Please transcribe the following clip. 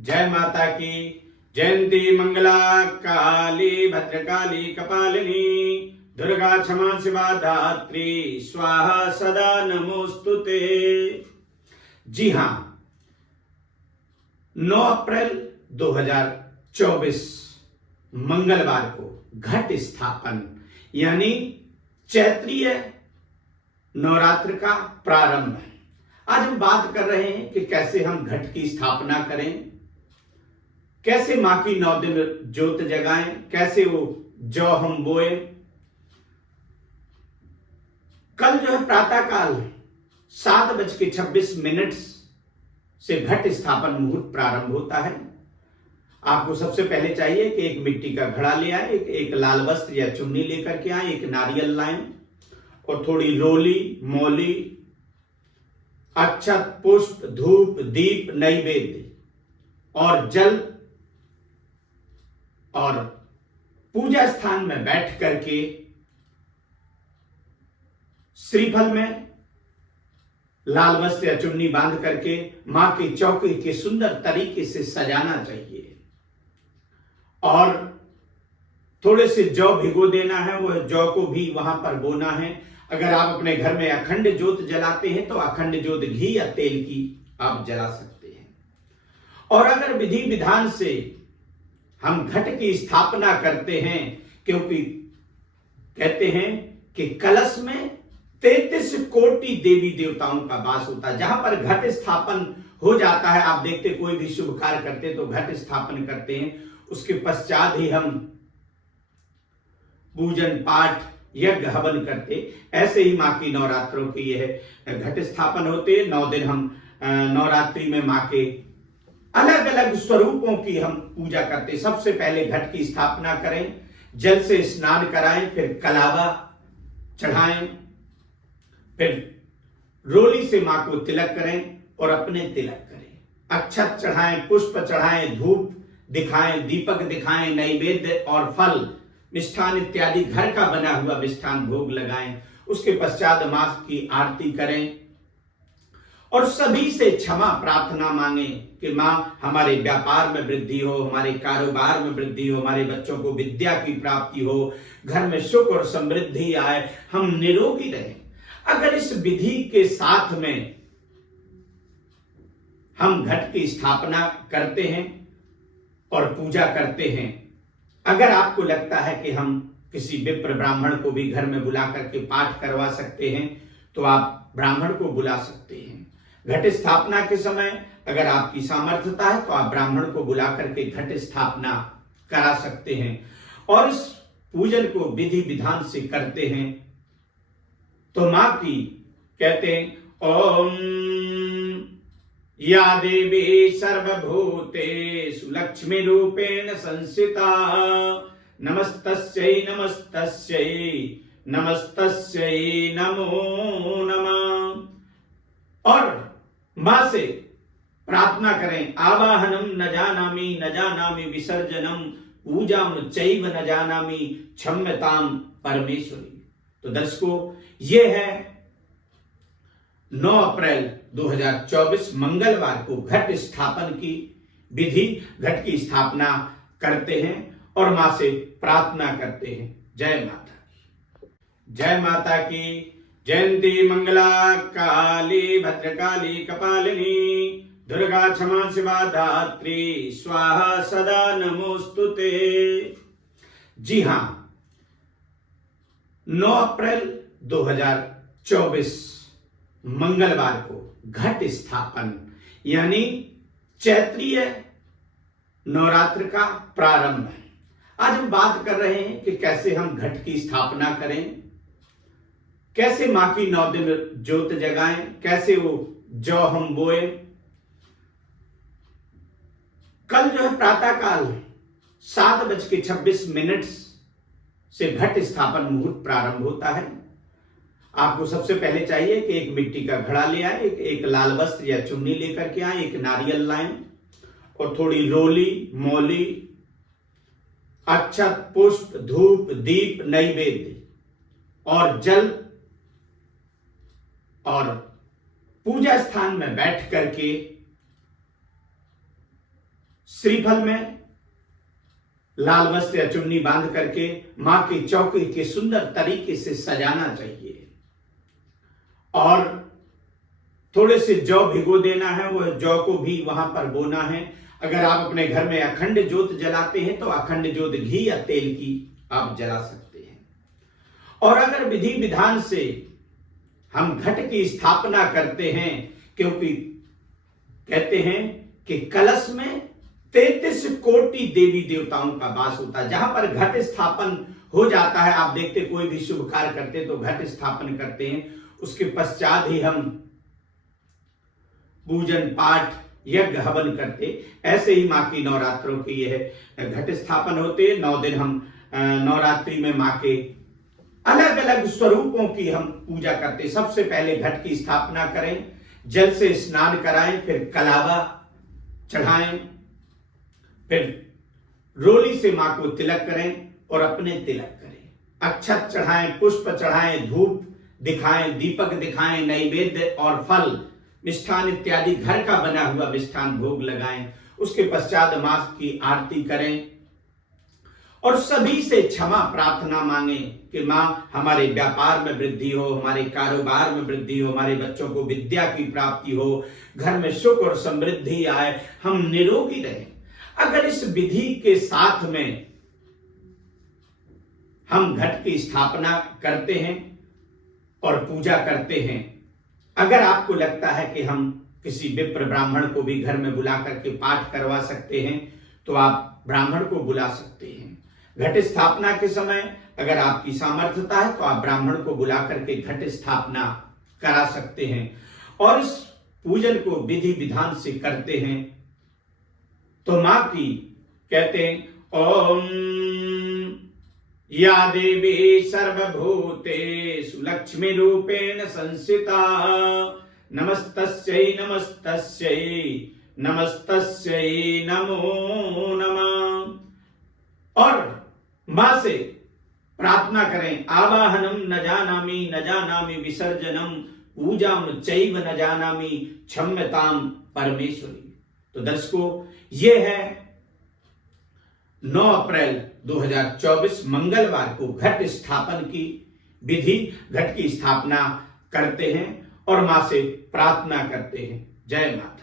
जय माता की। जयंती मंगला काली भद्रकाली कपालिनी दुर्गा क्षमा शिवा धात्री स्वाहा सदा नमोस्तुते। जी हाँ, 9 अप्रैल 2024 मंगलवार को घट स्थापन यानी चैत्रीय नवरात्र का प्रारंभ है। आज हम बात कर रहे हैं कि कैसे हम घट की स्थापना करें, कैसे मां की 9 दिन ज्योत जगाएं, कैसे वो जौ हम बोए। कल जो है प्रातःकाल 7:26 से घट स्थापन मुहूर्त प्रारंभ होता है। आपको सबसे पहले चाहिए कि एक मिट्टी का घड़ा ले आए, एक लाल वस्त्र या चुन्नी लेकर के आए, एक नारियल लाएं और थोड़ी रोली, मौली, अक्षत, पुष्प, धूप, दीप, नैवेद्य और जल, और पूजा स्थान में बैठ करके श्रीफल में लाल वस्त्र या चुन्नी बांध करके मां की चौकी के सुंदर तरीके से सजाना चाहिए और थोड़े से जौ भिगो देना है, वह जौ को भी वहां पर बोना है। अगर आप अपने घर में अखंड ज्योत जलाते हैं तो अखंड ज्योत घी या तेल की आप जला सकते हैं। और अगर विधि विधान से हम घट की स्थापना करते हैं, क्योंकि कहते हैं कि कलश में 33 कोटि देवी देवताओं का वास होता है। जहां पर घट स्थापन हो जाता है, आप देखते कोई भी शुभ कार्य करते तो घट स्थापन करते हैं, उसके पश्चात ही हम पूजन पाठ यज्ञ हवन करते। ऐसे ही मां की नवरात्रों की यह घट स्थापन होते। 9 दिन हम नवरात्रि में मां के अलग अलग स्वरूपों की हम पूजा करते। सबसे पहले घट की स्थापना करें, जल से स्नान कराएं, फिर कलावा चढ़ाएं, फिर रोली से मां को तिलक करें और अपने तिलक करें, अक्षत चढ़ाएं, पुष्प चढ़ाएं, धूप दिखाएं, दीपक दिखाएं, नैवेद्य और फल, मिष्ठान इत्यादि घर का बना हुआ मिष्ठान भोग लगाएं। उसके पश्चात मां की आरती करें और सभी से क्षमा प्रार्थना मांगे कि मां हमारे व्यापार में वृद्धि हो, हमारे कारोबार में वृद्धि हो, हमारे बच्चों को विद्या की प्राप्ति हो, घर में सुख और समृद्धि आए, हम निरोगी रहें। अगर इस विधि के साथ में हम घट की स्थापना करते हैं और पूजा करते हैं, अगर आपको लगता है कि हम किसी विप्र ब्राह्मण को भी घर में बुला करके पाठ करवा सकते हैं तो आप ब्राह्मण को बुला सकते हैं। घट स्थापना के समय अगर आपकी सामर्थ्यता है तो आप ब्राह्मण को बुला करके घट स्थापना करा सकते हैं और इस पूजन को विधि विधान से करते हैं तो मां की कहते हैं ओम या देवी सर्वभूतेषु लक्ष्मी रूपेण संस्थिता नमस्तस्यै नमस्तस्यै नमस्तस्यै नमो नमः। और मां से प्रार्थना करें, आवाहनम न जानामि विसर्जनम पूजाम चैव न जानामि क्षम्यताम परमेश्वरी। तो दर्शकों, यह है 9 अप्रैल 2024 मंगलवार को घट स्थापन की विधि। घट की स्थापना करते हैं और मां से प्रार्थना करते हैं। जय माता की। जय माता की। जयंती मंगला काली भद्रकाली कपालिनी दुर्गा क्षमा शिवा धात्री स्वाहा सदा नमोस्तुते। जी हां, 9 अप्रैल 2024 मंगलवार को घट स्थापन यानी चैत्रीय नवरात्र का प्रारंभ है। आज हम बात कर रहे हैं कि कैसे हम घट की स्थापना करें, कैसे मां की 9 दिन ज्योत जगाएं, कैसे वो जौ हम बोए। कल जो है प्रातःकाल 7:26 से घट स्थापन मुहूर्त प्रारंभ होता है। आपको सबसे पहले चाहिए कि एक मिट्टी का घड़ा ले आए, एक लाल वस्त्र या चुन्नी लेकर के आए, एक नारियल लाएं और थोड़ी रोली, मौली, अक्षत, पुष्प, धूप, दीप, नैवेद्य और जल, और पूजा स्थान में बैठ करके श्रीफल में लाल वस्त्र या चुन्नी बांध करके मां की चौकी के सुंदर तरीके से सजाना चाहिए और थोड़े से जौ भिगो देना है, वह जौ को भी वहां पर बोना है। अगर आप अपने घर में अखंड ज्योत जलाते हैं तो अखंड ज्योत घी या तेल की आप जला सकते हैं। और अगर विधि विधान से हम घट की स्थापना करते हैं, क्योंकि कहते हैं कि कलश में 33 कोटि देवी देवताओं का वास होता है। जहां पर घट स्थापन हो जाता है, आप देखते कोई भी शुभ कार्य करते तो घट स्थापन करते हैं, उसके पश्चात ही हम पूजन पाठ यज्ञ हवन करते। ऐसे ही मां की नवरात्रों की यह घट स्थापन होते। 9 दिन हम नवरात्रि में मां के अलग अलग स्वरूपों की हम पूजा करते। सबसे पहले घट की स्थापना करें, जल से स्नान कराएं, फिर कलावा चढ़ाएं, फिर रोली से मां को तिलक करें और अपने तिलक करें, अक्षत चढ़ाएं, पुष्प चढ़ाएं, धूप दिखाएं, दीपक दिखाएं, नैवेद्य और फल मिष्ठान इत्यादि घर का बना हुआ मिष्ठान भोग लगाएं। उसके पश्चात मां की आरती करें और सभी से क्षमा प्रार्थना मांगे कि मां हमारे व्यापार में वृद्धि हो, हमारे कारोबार में वृद्धि हो, हमारे बच्चों को विद्या की प्राप्ति हो, घर में सुख और समृद्धि आए, हम निरोगी रहें। अगर इस विधि के साथ में हम घट की स्थापना करते हैं और पूजा करते हैं, अगर आपको लगता है कि हम किसी विप्र ब्राह्मण को भी घर में बुला करके पाठ करवा सकते हैं तो आप ब्राह्मण को बुला सकते हैं। घट स्थापना के समय अगर आपकी सामर्थ्यता है तो आप ब्राह्मण को बुला करके घट स्थापना करा सकते हैं और इस पूजन को विधि विधान से करते हैं तो मां की कहते हैं ओम या देवी सर्वभूतेषु लक्ष्मी रूपेण संस्थिता नमस्तस्यै नमस्तस्यै नमस्तस्यै नमो नमः। और मां से प्रार्थना करें, आवाहनम न जानामि विसर्जनम पूजाम चैव न जानामि क्षम्यताम परमेश्वरी। तो दर्शकों, ये है 9 अप्रैल 2024 मंगलवार को घट स्थापन की विधि। घट की स्थापना करते हैं और मां से प्रार्थना करते हैं। जय माता।